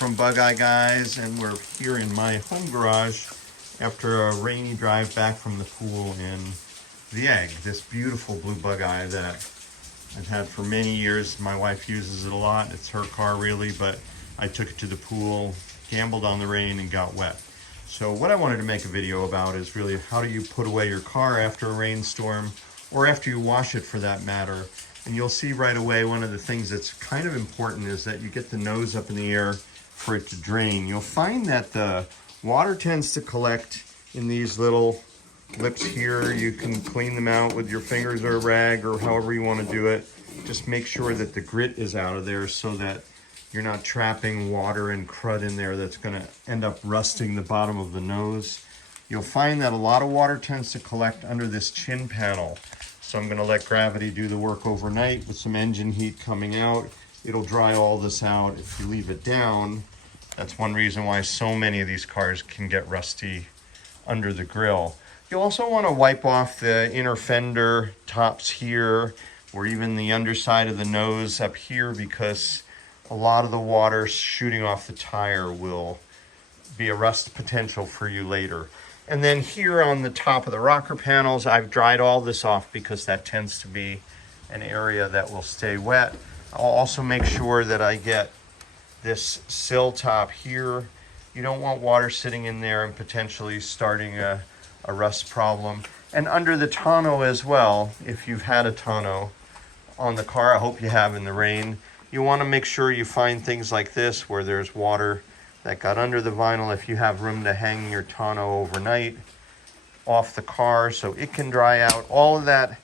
from Bugeye, guys, and we're here in my home garage after a rainy drive back from the pool in the Egg. This beautiful blue Bugeye that I've had for many years. My wife uses it a lot. It's her car really, but I took it to the pool, gambled on the rain, and got wet. So what I wanted to make a video about is really how do you put away your car after a rainstorm, or after you wash it for that matter. And you'll see right away one of the things that's kind of important is that you get the nose up in the air for it to drain. You'll find that the water tends to collect in these little lips here. You can clean them out with your fingers or a rag or however you want to do it. Just make sure that the grit is out of there so that you're not trapping water and crud in there that's going to end up rusting the bottom of the nose. You'll find that a lot of water tends to collect under this chin panel. So I'm going to let gravity do the work overnight with some engine heat coming out. It'll dry all this out. If you leave it down, that's one reason why so many of these cars can get rusty under the grill. You'll also want to wipe off the inner fender tops here, or even the underside of the nose up here, because a lot of the water shooting off the tire will be a rust potential for you later. And then here on the top of the rocker panels, I've dried all this off because that tends to be an area that will stay wet. I'll also make sure that I get this sill top here. You don't want water sitting in there and potentially starting a rust problem. And under the tonneau as well, if you've had a tonneau on the car, I hope you have in the rain, you want to make sure you find things like this where there's water that got under the vinyl. If you have room to hang your tonneau overnight off the car so it can dry out, all of that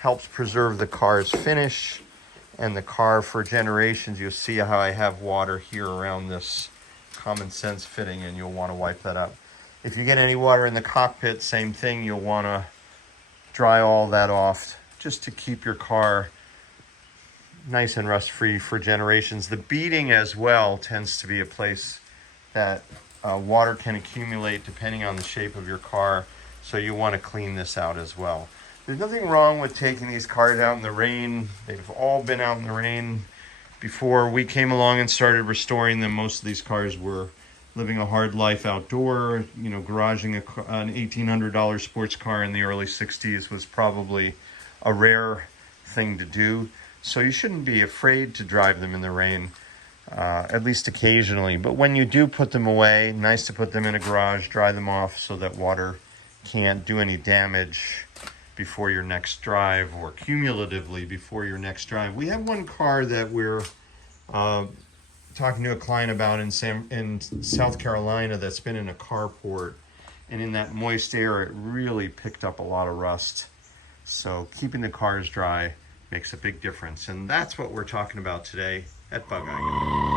helps preserve the car's finish and the car for generations. You'll see how I have water here around this common sense fitting, and you'll want to wipe that up. If you get any water in the cockpit, same thing, you'll want to dry all that off just to keep your car nice and rust-free for generations. The beading as well tends to be a place that water can accumulate depending on the shape of your car, so you want to clean this out as well. There's nothing wrong with taking these cars out in the rain. They've all been out in the rain before we came along and started restoring them. Most of these cars were living a hard life outdoor. You know, garaging an $1,800 sports car in the early 60s was probably a rare thing to do. So you shouldn't be afraid to drive them in the rain, at least occasionally. But when you do put them away, nice to put them in a garage, dry them off so that water can't do any damage before your next drive, or cumulatively before your next drive. We have one car that we're talking to a client about in South Carolina that's been in a carport, and in that moist air, it really picked up a lot of rust. So keeping the cars dry makes a big difference, and that's what we're talking about today at Bugeye.